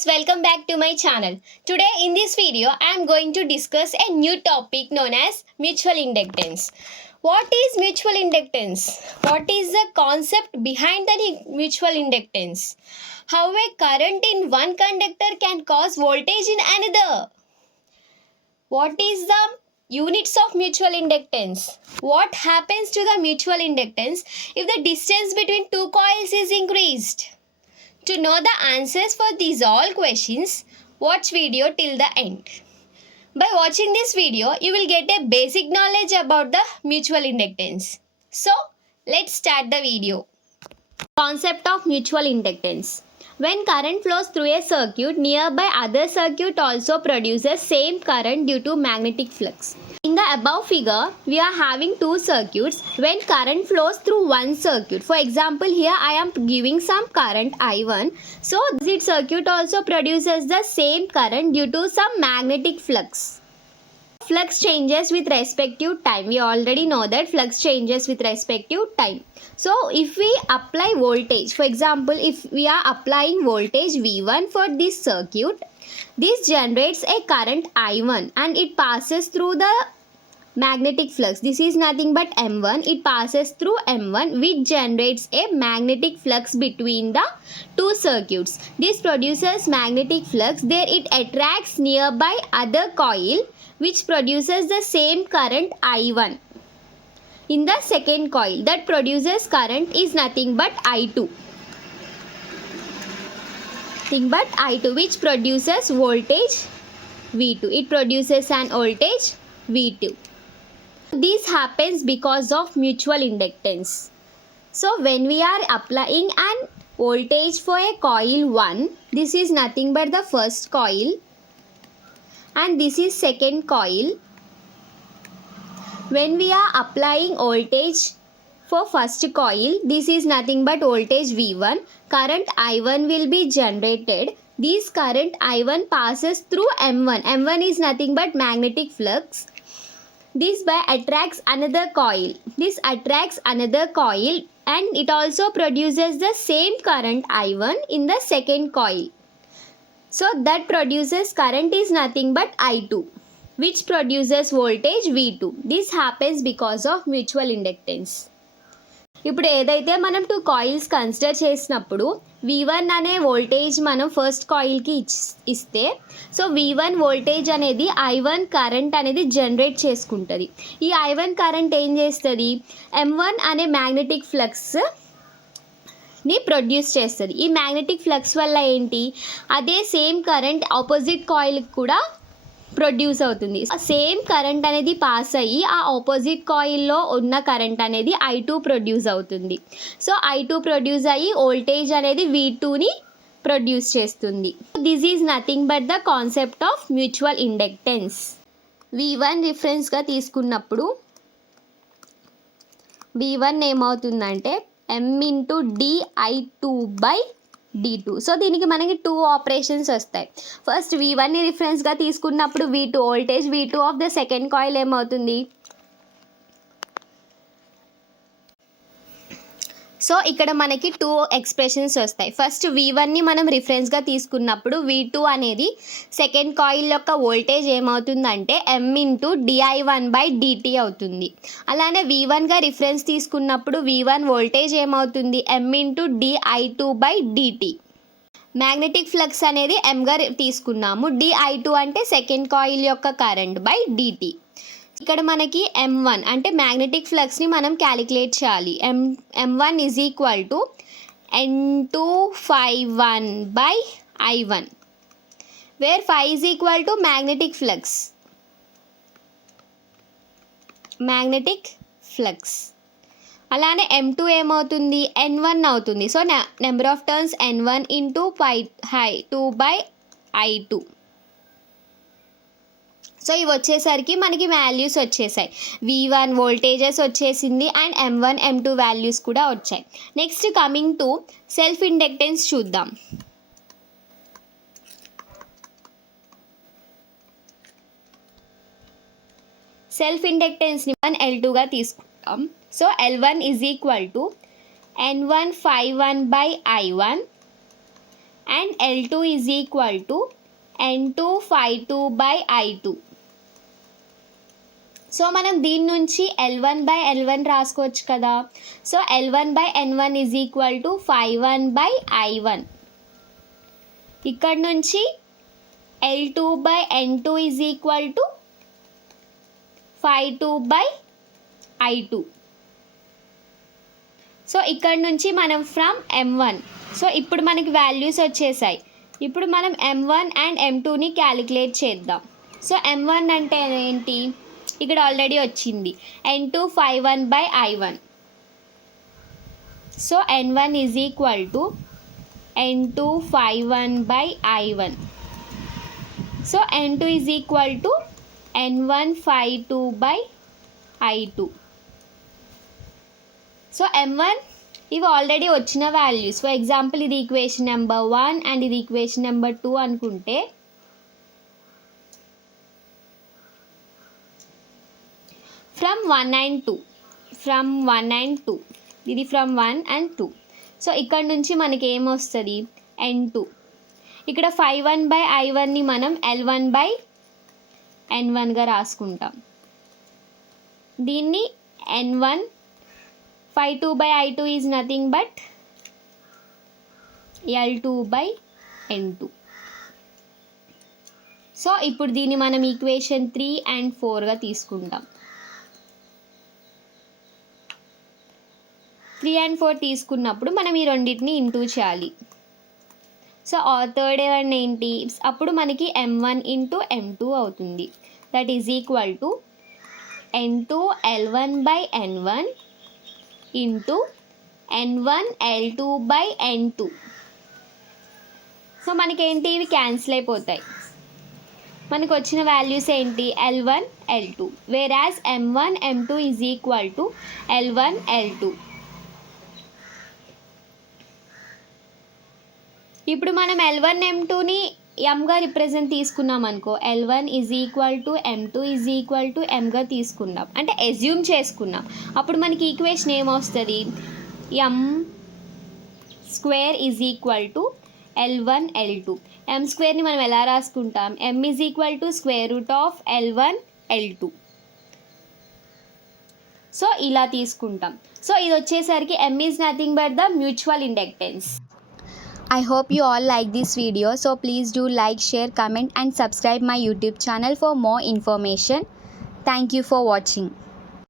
viewers, welcome back to my channel. Today in this video I am going to discuss a new topic known as mutual inductance. What is mutual inductance? What is the concept behind the mutual inductance? How a current in one conductor can cause voltage in another? What is the units of mutual inductance? What happens to the mutual inductance if the distance between two coils is increased? To know the answers for these all questions, watch video till the end. By watching this video, you will get a basic knowledge about the mutual inductance. So, let's start the video. Concept of mutual inductance. When current flows through a circuit, nearby other circuit also produces same current due to magnetic flux. In the above figure, we are having two circuits when current flows through one circuit. For example, here I am giving some current I1. So, this circuit also produces the same current due to some magnetic flux. Flux changes with respective time. We already know that flux changes with respective time. So, if we apply voltage, for example, if we are applying voltage V1 for this circuit, this generates a current I1 and it passes through the magnetic flux. This is nothing but M1. It passes through M1 which generates a magnetic flux between the two circuits. This produces magnetic flux. There it attracts nearby other coil which produces the same current I1. In the second coil that produces current is nothing but I2. Which produces voltage V2. It produces an voltage V2. This happens because of mutual inductance. So when we are applying an voltage for a coil 1, this is nothing but the first coil and this is second coil. When we are applying voltage for first coil, this is nothing but voltage V1. Current I1 will be generated. This current I1 passes through M1. M1 is nothing but magnetic flux. This attracts another coil. This attracts another coil and it also produces the same current I1 in the second coil. So that produces current is nothing but I2, which produces voltage V2. This happens because of mutual inductance. ఇప్పుడు ఏదైతే మనం two coils consider చేసినప్పుడు V1 అనే వోల్టేజ్ మనం ఫస్ట్ కాయిల్కి ఇస్తే so V1 voltage అనేది I1 current అనేది జనరేట్ చేసుకుంటుంది. ఈ I1 కరెంట్ ఏం చేస్తుంది? M1 అనే మ్యాగ్నెటిక్ ఫ్లక్స్ని ప్రొడ్యూస్ చేస్తుంది. ఈ మ్యాగ్నెటిక్ ఫ్లక్స్ వల్ల ఏంటి? అదే సేమ్ కరెంట్ ఆపోజిట్ కాయిల్కి కూడా ప్రొడ్యూస్ అవుతుంది. సేమ్ కరెంట్ అనేది పాస్ అయ్యి ఆ ఆపోజిట్ కాయిల్లో ఉన్న కరెంట్ అనేది I2 ప్రొడ్యూస్ అవుతుంది. సో I2 ప్రొడ్యూస్ అయ్యి వోల్టేజ్ అనేది V2ని ప్రొడ్యూస్ చేస్తుంది. This is nothing but the concept of mutual inductance. V1 రిఫరెన్స్గా తీసుకున్నప్పుడు V1 ఏమవుతుందంటే M/dI2/dt. సో దీనికి మనకి టూ ఆపరేషన్స్ వస్తాయి. ఫస్ట్ V1ని రిఫరెన్స్గా తీసుకున్నప్పుడు V2 voltage V2 of the second coil ఏమవుతుంది? సో ఇక్కడ మనకి టూ ఎక్స్ప్రెషన్స్ వస్తాయి. ఫస్ట్ V1ని మనం రిఫరెన్స్గా తీసుకున్నప్పుడు V2 అనేది సెకండ్ కాయిల్ యొక్క వోల్టేజ్ ఏమవుతుందంటే M/dI1/dt అవుతుంది. అలానే V1గా రిఫరెన్స్ తీసుకున్నప్పుడు V1 వోల్టేజ్ ఏమవుతుంది? M/dI2/dt. మ్యాగ్నెటిక్ ఫ్లక్స్ అనేది Mగా తీసుకున్నాము. dI2 అంటే సెకండ్ కాయిల్ యొక్క కరెంట్ బై dt. ఇక్కడ మనకి M1 అంటే మ్యాగ్నెటిక్ ఫ్లక్స్ని మనం క్యాలిక్యులేట్ చేయాలి. M1 is equal to N2∅1/I1 where phi is equal to magnetic flux. అలానే M2 ఏమవుతుంది? N1 అవుతుంది. So number of turns N1 into 2/I2. So ఇవి వచ్చేసరికి మనకి వాల్యూస్ వచ్చేసాయి. V1 వోల్టేజెస్ వచ్చేసింది అండ్ M1 M2 వాల్యూస్ కూడా వచ్చాయి. Next coming to self inductance చూద్దాం. సెల్ఫ్ ఇండక్టెన్స్ని మనం L2గా తీసుకుంటాం. So L1 is equal to N1∅1/I1 and L2 is equal to N2 phi2 by I2. So మనం దీని నుంచి L1 by L1 రాసుకోవచ్చు కదా. So L1 by N1 is equal to phi1 by I1. ఇక్కడ నుంచి L2 by N2 is equal to phi2 by I2. So ఇక్కడ నుంచి మనం ఫ్రమ్ M1. సో ఇప్పుడు మనకి వాల్యూస్ వచ్చేసాయి. ఇప్పుడు మనం M1 అండ్ M2ని క్యాలిక్యులేట్ చేద్దాం. సో M1 అంటే ఏంటి, ఇక్కడ ఆల్రెడీ వచ్చింది N2 phi1 by I1. So N1 is equal to N2 phi1 by I1. So N2 is equal to N1 phi2 by I2. So M1 ఇవి ఆల్రెడీ వచ్చిన వాల్యూస్. ఫర్ ఎగ్జాంపుల్ ఇది equation number 1 అండ్ ఇది equation number 2 అనుకుంటే ఫ్రమ్ 1 and 2 ఇది ఫ్రమ్ 1 and 2. సో ఇక్కడ నుంచి మనకి ఏమొస్తుంది N2. ఇక్కడ phi1 by I1ని మనం L1 by N1గా రాసుకుంటాం. దీన్ని N1 phi2 by I2 is nothing but L2 by N2. So ఇప్పుడు దీన్ని మనం ఈక్వేషన్ 3 and 4గా తీసుకుంటాం. 3 and 4 తీసుకున్నప్పుడు మనం ఈ రెండింటిని ఇంటూ చేయాలి. సో థర్డ్ వన్ ఏంటి, అప్పుడు మనకి M1 ఇంటూ M2 అవుతుంది. That is equal to N2 L1 by N1 into N1 L2 by N2. So మనకేంటి ఇవి క్యాన్సిల్ అయిపోతాయి. మనకు వచ్చిన వాల్యూస్ ఏంటి L1 L2, వేరాజ్ M1 M2 is equal to L1 L2. ఇప్పుడు మనం L1 M2ని Mగా రిప్రజెంట్ తీసుకున్నాం అనుకో, L1 is equal to M2 is equal to Mగా తీసుకున్నాం, అంటే అజ్యూమ్ చేసుకున్నాం. అప్పుడు మనకి ఈక్వేషన్ ఏమొస్తుంది, M square is equal to L1 L2. M స్క్వేర్ని మనం ఎలా రాసుకుంటాం, M is equal to square root of L1 L2. So ఇలా తీసుకుంటాం. సో ఇది వచ్చేసరికి M is nothing but the mutual inductance. I hope you all like this video, so please do like, share, comment and subscribe my YouTube channel for more information. Thank you for watching.